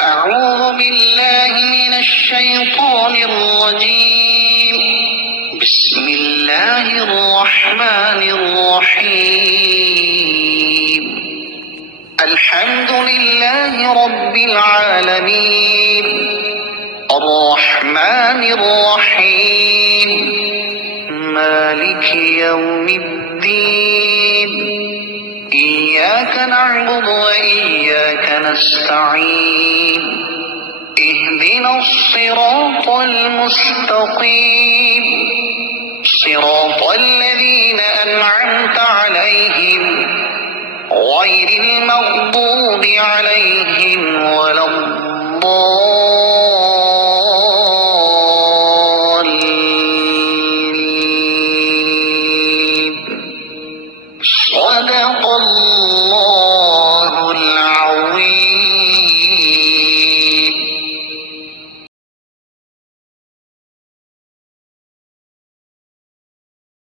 أعوذ بالله من الشيطان الرجيم. بسم الله الرحمن الرحيم. الحمد لله رب العالمين، الرحمن الرحيم، مالك يوم الدين. إياك نعبد وإياك نستعين. اهدنا الصراط المستقيم، صراط الذين أنعمت عليهم غير المغضوب عليهم ولا الضالين.